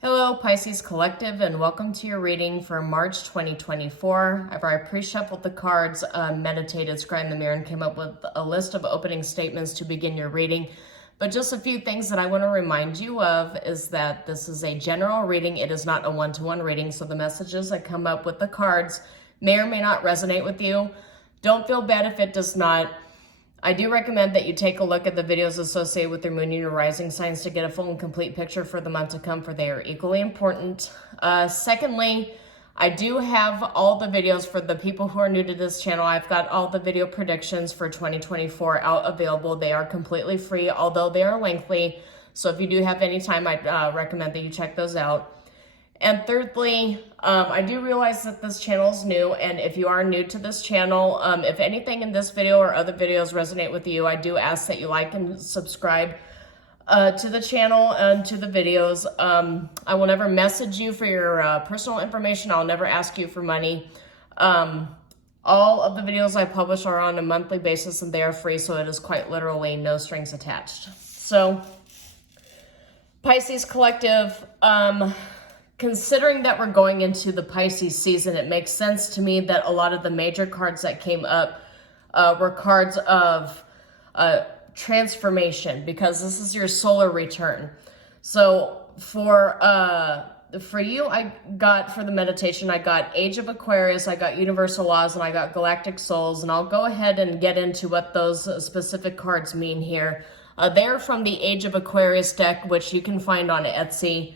Hello, Pisces Collective, and welcome to your reading for March 2024. I've already pre-shuffled the cards, meditated, scried in the mirror, and came up with a list of opening statements to begin your reading. But just a few things that I want to remind you of is that this is a general reading. It is not a one-to-one reading, so the messages that come up with the cards may or may not resonate with you. Don't feel bad if it does not. I do recommend that you take a look at the videos associated with your moon and your rising signs to get a full and complete picture for the month to come, for they are equally important. Secondly, I do have all the videos for the people who are new to this channel. I've got all the video predictions for 2024 out available. They are completely free, although they are lengthy. So if you do have any time, I'd recommend that you check those out. And thirdly, I do realize that this channel is new, and if you are new to this channel, if anything in this video or other videos resonate with you, I do ask that you like and subscribe to the channel and to the videos. I will never message you for your personal information. I'll never ask you for money. All of the videos I publish are on a monthly basis, and they are free, so it is quite literally no strings attached. So, Pisces Collective, considering that we're going into the Pisces season, it makes sense to me that a lot of the major cards that came up were cards of transformation, because this is your solar return. So for you, I got, for the meditation, I got Age of Aquarius, I got Universal Laws, and I got Galactic Souls, and I'll go ahead and get into what those specific cards mean here. They're from the Age of Aquarius deck, which you can find on Etsy.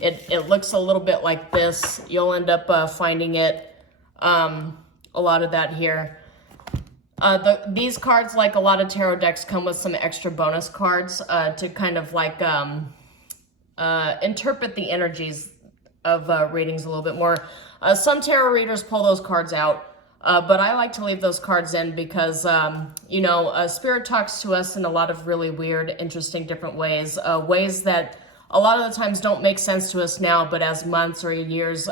It looks a little bit like this. You'll end up finding it, a lot of that here. These cards, like a lot of tarot decks, come with some extra bonus cards to kind of like interpret the energies of readings a little bit more. Some tarot readers pull those cards out, but I like to leave those cards in because, you know, Spirit talks to us in a lot of really weird, interesting, different ways, ways that a lot of the times don't make sense to us now, but as months or years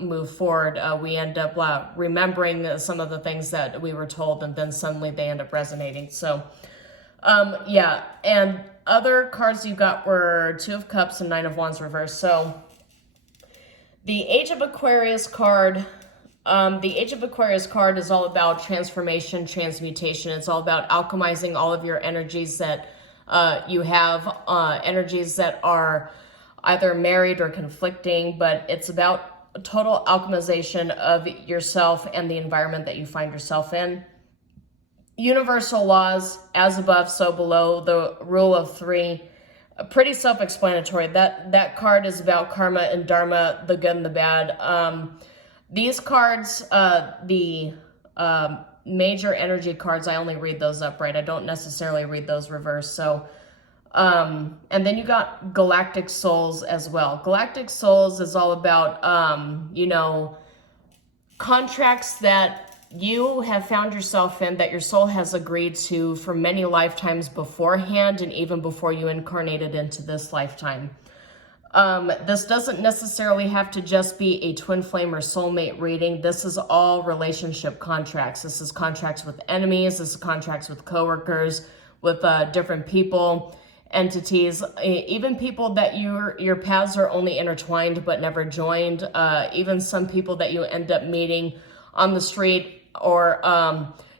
move forward, we end up remembering some of the things that we were told, and then suddenly they end up resonating. So, yeah, and other cards you got were Two of Cups and Nine of Wands reversed. So, the Age of Aquarius card, is all about transformation, transmutation. It's all about alchemizing all of your energies that you have, energies that are either married or conflicting, but it's about total alchemization of yourself and the environment that you find yourself in. Universal Laws, as above, so below, the rule of three, pretty self-explanatory. That card is about karma and dharma, the good and the bad. These cards, major energy cards, I only read those upright. I don't necessarily read those reversed. So, and then you got Galactic Souls as well. Galactic Souls is all about, you know, contracts that you have found yourself in, that your soul has agreed to for many lifetimes beforehand, and even before you incarnated into this lifetime. This doesn't necessarily have to just be a twin flame or soulmate reading. This is all relationship contracts. This is contracts with enemies. This is contracts with coworkers, with different people, entities, even people that your paths are only intertwined but never joined. Even some people that you end up meeting on the street or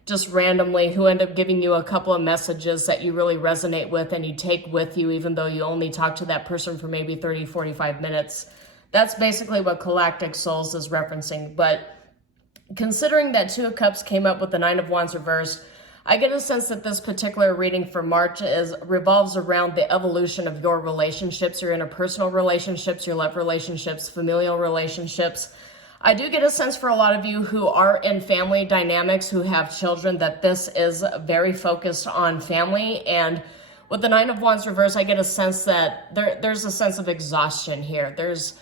just randomly, who end up giving you a couple of messages that you really resonate with and you take with you, even though you only talk to that person for maybe 30, 45 minutes. That's basically what Galactic Souls is referencing. But considering that Two of Cups came up with the Nine of Wands reversed, I get a sense that this particular reading for March revolves around the evolution of your relationships, your interpersonal relationships, your love relationships, familial relationships. I do get a sense for a lot of you who are in family dynamics, who have children, that this is very focused on family. And with the Nine of Wands reverse, I get a sense that there's a sense of exhaustion here. There's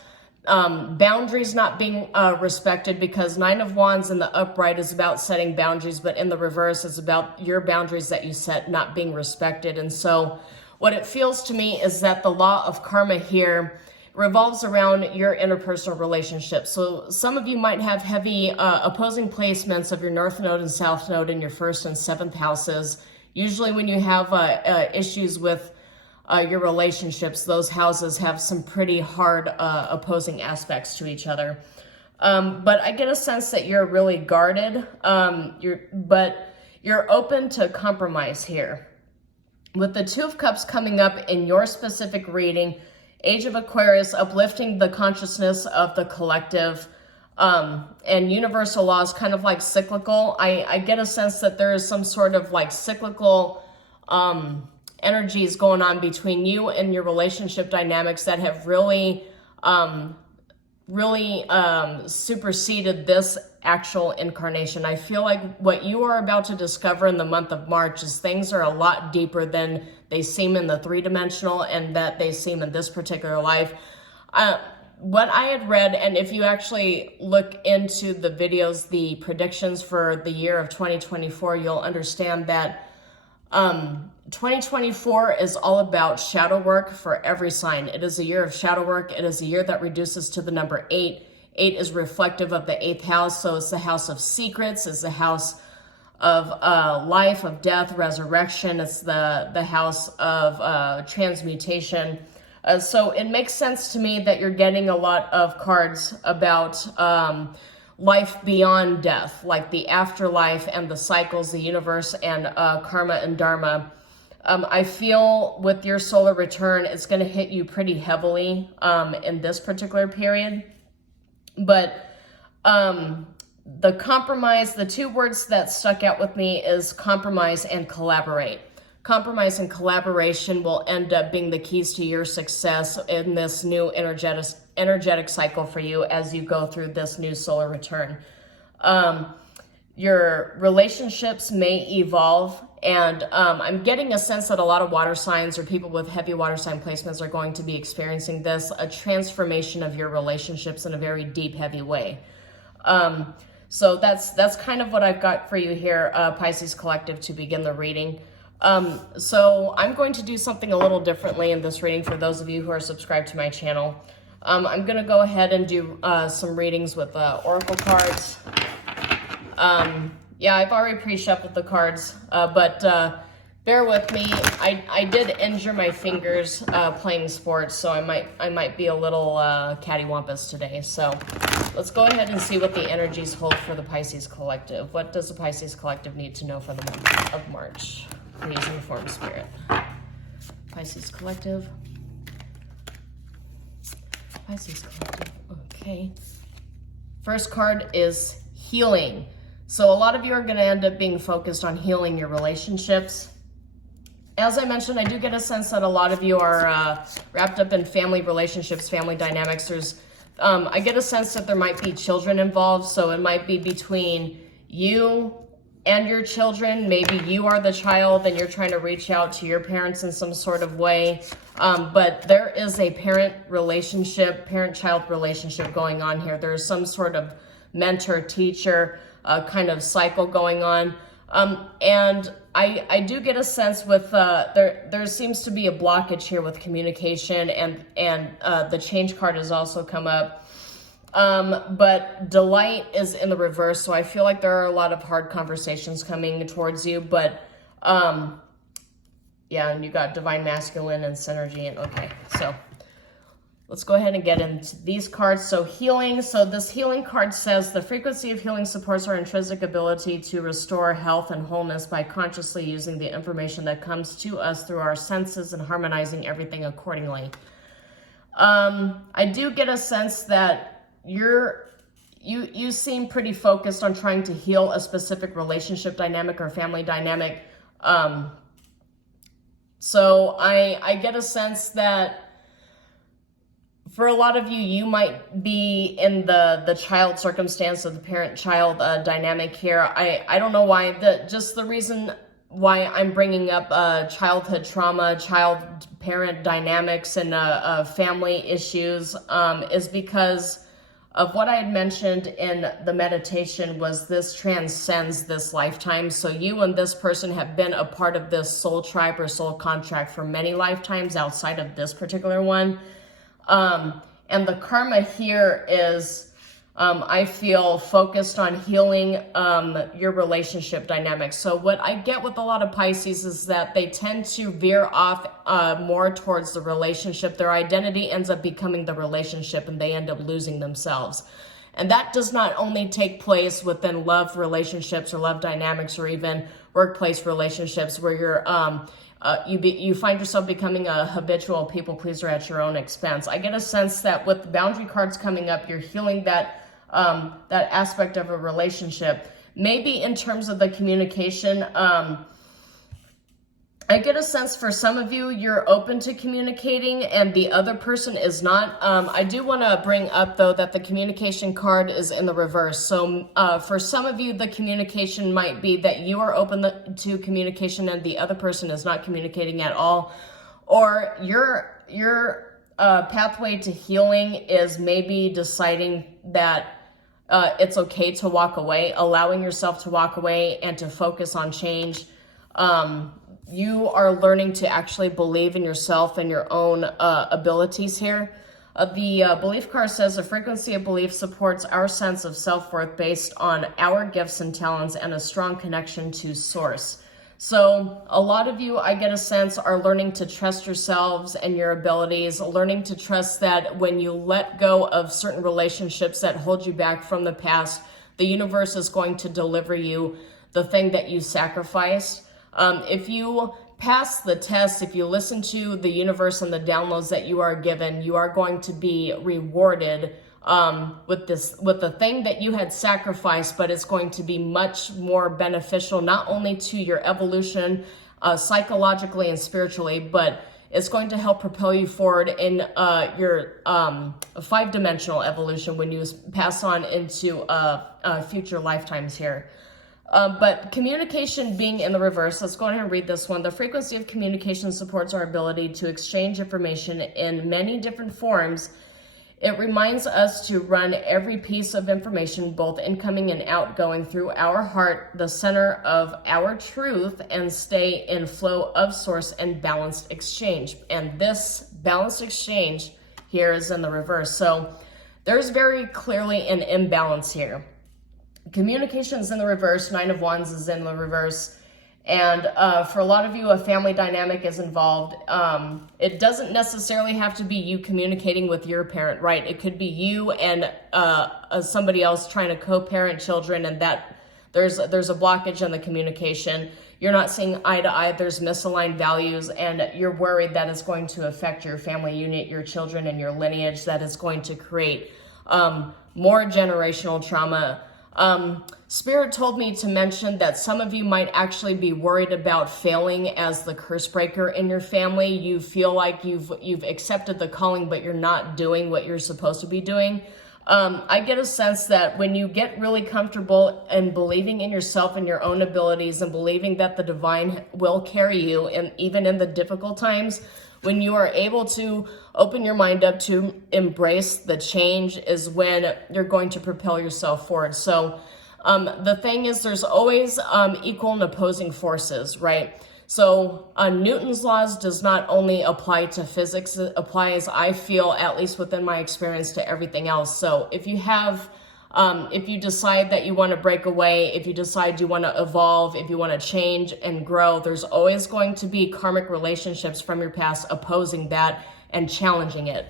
boundaries not being respected, because Nine of Wands in the upright is about setting boundaries, but in the reverse is about your boundaries that you set not being respected. And so what it feels to me is that the law of karma here revolves around your interpersonal relationships. So some of you might have heavy opposing placements of your North Node and South Node in your 1st and 7th houses. Usually when you have issues with your relationships, those houses have some pretty hard opposing aspects to each other. But I get a sense that you're really guarded, but you're open to compromise here. With the Two of Cups coming up in your specific reading, Age of Aquarius, uplifting the consciousness of the collective, and universal laws, kind of like cyclical. I get a sense that there is some sort of like cyclical energies going on between you and your relationship dynamics that have really superseded this actual incarnation. I feel like what you are about to discover in the month of March is things are a lot deeper than they seem in the three-dimensional and that they seem in this particular life. What I had read, and if you actually look into the videos, the predictions for the year of 2024, you'll understand that 2024 is all about shadow work for every sign. It is a year of shadow work. It is a year that reduces to the number 8. 8 is reflective of the 8th house, so it's the house of secrets. It's the house of life, of death, resurrection. It's the house of transmutation. So it makes sense to me that you're getting a lot of cards about life beyond death, like the afterlife and the cycles, the universe, and karma and dharma. I feel with your solar return, it's going to hit you pretty heavily in this particular period. But the compromise, the two words that stuck out with me is compromise and collaborate. Compromise and collaboration will end up being the keys to your success in this new energetic cycle for you as you go through this new solar return. Your relationships may evolve, and I'm getting a sense that a lot of water signs or people with heavy water sign placements are going to be experiencing this, a transformation of your relationships in a very deep, heavy way. So that's kind of what I've got for you here, Pisces Collective, to begin the reading. So I'm going to do something a little differently in this reading for those of you who are subscribed to my channel. I'm going to go ahead and do some readings with oracle cards. Yeah, I've already pre-shuffled the cards, but bear with me. I did injure my fingers playing sports, so I might be a little cattywampus today. So let's go ahead and see what the energies hold for the Pisces Collective. What does the Pisces Collective need to know for the month of March? Please inform Spirit. Pisces Collective. Pisces Collective. Okay. First card is healing. So a lot of you are going to end up being focused on healing your relationships. As I mentioned, I do get a sense that a lot of you are wrapped up in family relationships, family dynamics. I get a sense that there might be children involved. So it might be between you and your children. Maybe you are the child and you're trying to reach out to your parents in some sort of way. But there is a parent-child relationship going on here. There's some sort of mentor-teacher kind of cycle going on. And I do get a sense with, there seems to be a blockage here with communication, and the change card has also come up. But delight is in the reverse, so I feel like there are a lot of hard conversations coming towards you, but yeah, and you got divine masculine and synergy, and okay, so let's go ahead and get into these cards. So healing. So this healing card says the frequency of healing supports our intrinsic ability to restore health and wholeness by consciously using the information that comes to us through our senses and harmonizing everything accordingly. I do get a sense that you seem pretty focused on trying to heal a specific relationship dynamic or family dynamic. So I get a sense that for a lot of you, you might be in the child circumstance of the parent-child dynamic here. I don't know why. Just the reason why I'm bringing up childhood trauma, child-parent dynamics, and family issues is because of what I had mentioned in the meditation was this transcends this lifetime. So you and this person have been a part of this soul tribe or soul contract for many lifetimes outside of this particular one. And the karma here is I feel focused on healing your relationship dynamics. So what I get with a lot of Pisces is that they tend to veer off more towards the relationship. Their identity ends up becoming the relationship, and they end up losing themselves. And that does not only take place within love relationships or love dynamics or even workplace relationships where you find yourself becoming a habitual people pleaser at your own expense. I get a sense that with the boundary cards coming up, you're healing that aspect of a relationship. Maybe in terms of the communication, I get a sense for some of you, you're open to communicating and the other person is not. I do want to bring up, though, that the communication card is in the reverse. So for some of you, the communication might be that you are open to communication and the other person is not communicating at all. Or your pathway to healing is maybe deciding that it's okay to walk away, allowing yourself to walk away and to focus on change. You are learning to actually believe in yourself and your own abilities here. The belief card says the frequency of belief supports our sense of self-worth based on our gifts and talents and a strong connection to source. So a lot of you, I get a sense, are learning to trust yourselves and your abilities, learning to trust that when you let go of certain relationships that hold you back from the past, the universe is going to deliver you the thing that you sacrificed. If you pass the test, if you listen to the universe and the downloads that you are given, you are going to be rewarded with the thing that you had sacrificed, but it's going to be much more beneficial, not only to your evolution psychologically and spiritually, but it's going to help propel you forward in your five-dimensional evolution when you pass on into future lifetimes here. But communication being in the reverse, let's go ahead and read this one. The frequency of communication supports our ability to exchange information in many different forms. It reminds us to run every piece of information, both incoming and outgoing, through our heart, the center of our truth, and stay in flow of source and balanced exchange. And this balanced exchange here is in the reverse. So there's very clearly an imbalance here. Communication is in the reverse. Nine of Wands is in the reverse. And for a lot of you, a family dynamic is involved. It doesn't necessarily have to be you communicating with your parent, right? It could be you and somebody else trying to co-parent children, and that there's a blockage in the communication. You're not seeing eye to eye. There's misaligned values, and you're worried that it's going to affect your family unit, your children, and your lineage, that is going to create more generational trauma. Spirit told me to mention that some of you might actually be worried about failing as the curse breaker in your family. You feel like you've accepted the calling, but you're not doing what you're supposed to be doing. I get a sense that when you get really comfortable in believing in yourself and your own abilities and believing that the divine will carry you, and even in the difficult times, when you are able to open your mind up to embrace the change, is when you're going to propel yourself forward. So the thing is, there's always equal and opposing forces, right? So Newton's laws does not only apply to physics, it applies, I feel, at least within my experience, to everything else. So if you have, if you decide that you want to break away, if you decide you want to evolve, if you want to change and grow, there's always going to be karmic relationships from your past opposing that and challenging it.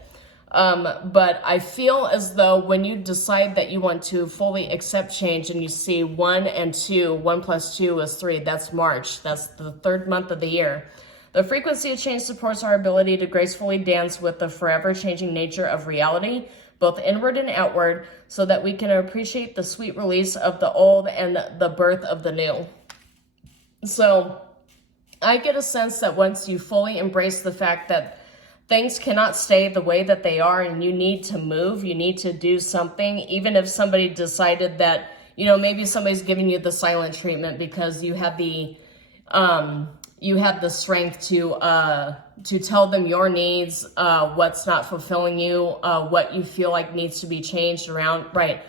But I feel as though when you decide that you want to fully accept change and you see 1 and 2, 1 plus 2 is 3, that's March, that's the third month of the year. The frequency of change supports our ability to gracefully dance with the forever changing nature of reality, both inward and outward, so that we can appreciate the sweet release of the old and the birth of the new. So I get a sense that once you fully embrace the fact that things cannot stay the way that they are and you need to move, you need to do something, even if somebody decided that, you know, maybe somebody's giving you the silent treatment because you have the strength to tell them your needs, what's not fulfilling you, what you feel like needs to be changed around, right?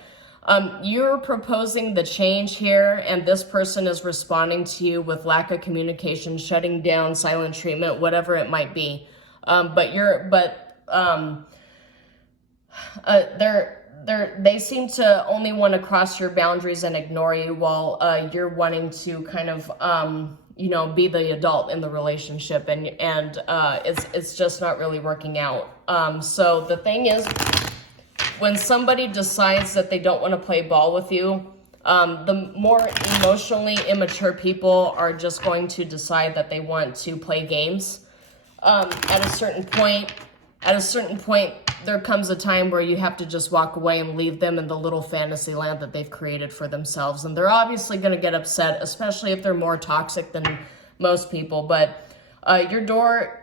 You're proposing the change here, and this person is responding to you with lack of communication, shutting down, silent treatment, whatever it might be. they seem to only want to cross your boundaries and ignore you, while you're wanting to kind of you know, be the adult in the relationship, and it's just not really working out. So the thing is, when somebody decides that they don't want to play ball with you, the more emotionally immature people are just going to decide that they want to play games. At a certain point, there comes a time where you have to just walk away and leave them in the little fantasy land that they've created for themselves. And they're obviously going to get upset, especially if they're more toxic than most people. But your door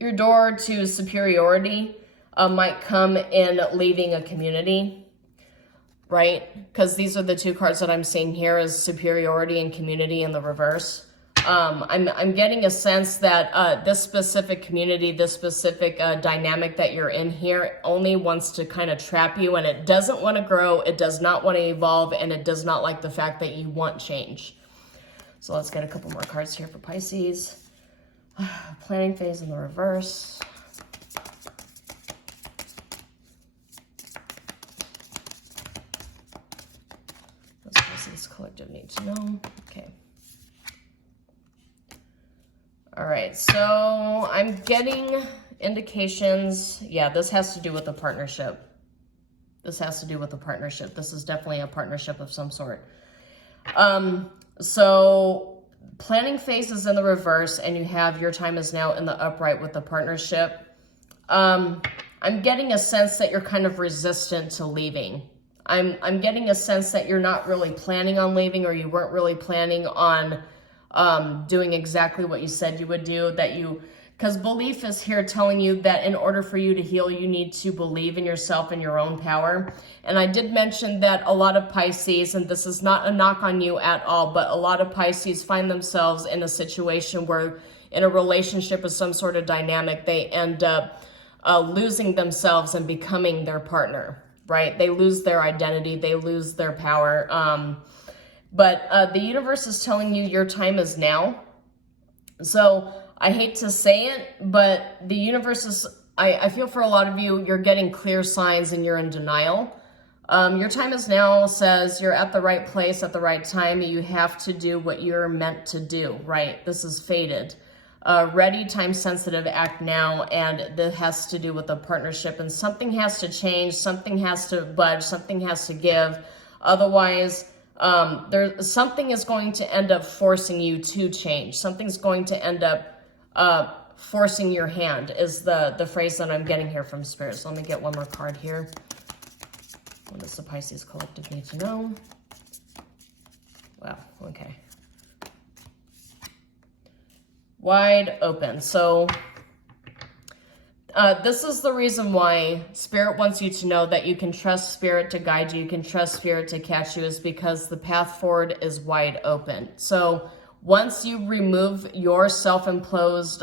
to superiority might come in leaving a community, right? Because these are the two cards that I'm seeing here, is superiority and community in the reverse. I'm getting a sense that this specific community, this specific dynamic that you're in here only wants to kind of trap you, and it doesn't want to grow, it does not want to evolve, and it does not like the fact that you want change. So let's get a couple more cards here for Pisces. Planning phase in the reverse. What does Pisces collective need to know? Okay. All right, so I'm getting indications. Yeah, this has to do with a partnership. This has to do with a partnership. This is definitely a partnership of some sort. So planning phase is in the reverse, and you have your time is now in the upright with the partnership. I'm getting a sense that you're kind of resistant to leaving. I'm getting a sense that you're not really planning on leaving, or you weren't really planning on doing exactly what you said you would do, because belief is here telling you that in order for you to heal, you need to believe in yourself and your own power. And I did mention that a lot of Pisces, and this is not a knock on you at all, but a lot of Pisces find themselves in a situation where in a relationship with some sort of dynamic, they end up losing themselves and becoming their partner, right? They lose their identity, they lose their power. But the universe is telling you your time is now. So I hate to say it, but the universe is, I feel for a lot of you, you're getting clear signs and you're in denial. Your time is now says you're at the right place at the right time. You have to do what you're meant to do, right? This is fated. Ready, time sensitive, act now. And this has to do with a partnership, and something has to change. Something has to budge. Something has to give. Otherwise, something is going to end up forcing you to change. Something's going to end up forcing your hand, is the phrase that I'm getting here from Spirit. So let me get one more card here. What does the Pisces collective need to know? Wow, okay. Wide open. So this is the reason why Spirit wants you to know that you can trust Spirit to guide you, you can trust Spirit to catch you, is because the path forward is wide open. So once you remove your self-imposed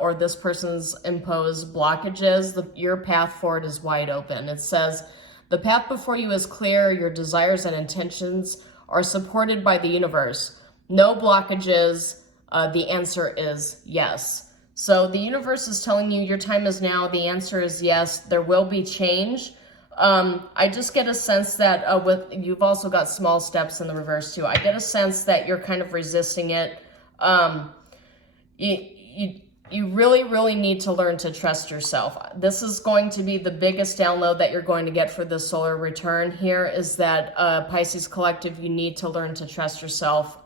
or this person's imposed blockages, your path forward is wide open. It says, the path before you is clear, your desires and intentions are supported by the universe. No blockages, the answer is yes. So the universe is telling you your time is now. The answer is yes. There will be change. I just get a sense that you've also got small steps in the reverse too. I get a sense that you're kind of resisting it. You really, really need to learn to trust yourself. This is going to be the biggest download that you're going to get for the solar return here, is that Pisces collective, you need to learn to trust yourself.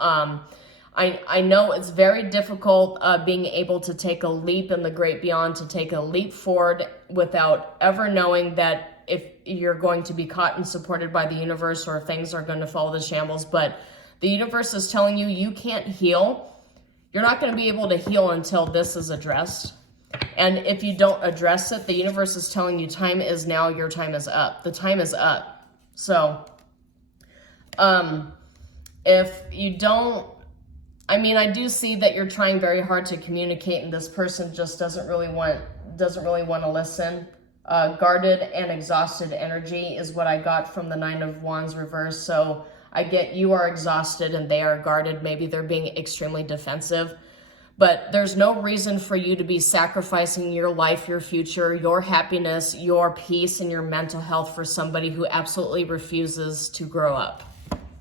I know it's very difficult being able to take a leap in the great beyond, to take a leap forward without ever knowing that if you're going to be caught and supported by the universe, or if things are going to fall to shambles. But the universe is telling you you can't heal. You're not going to be able to heal until this is addressed. And if you don't address it, the universe is telling you time is now, your time is up. The time is up. So if you don't, I do see that you're trying very hard to communicate, and this person just doesn't really want to listen. Guarded and exhausted energy is what I got from the Nine of Wands reverse. So I get you are exhausted and they are guarded. Maybe they're being extremely defensive. but there's no reason for you to be sacrificing your life, your future, your happiness, your peace, and your mental health for somebody who absolutely refuses to grow up.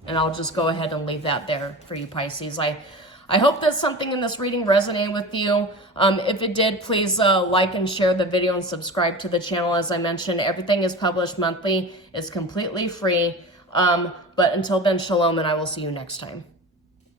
And I'll just go ahead and leave that there for you, Pisces. I hope that something in this reading resonated with you. If it did, please like and share the video and subscribe to the channel. As I mentioned, everything is published monthly. It's completely free. But until then, shalom, and I will see you next time.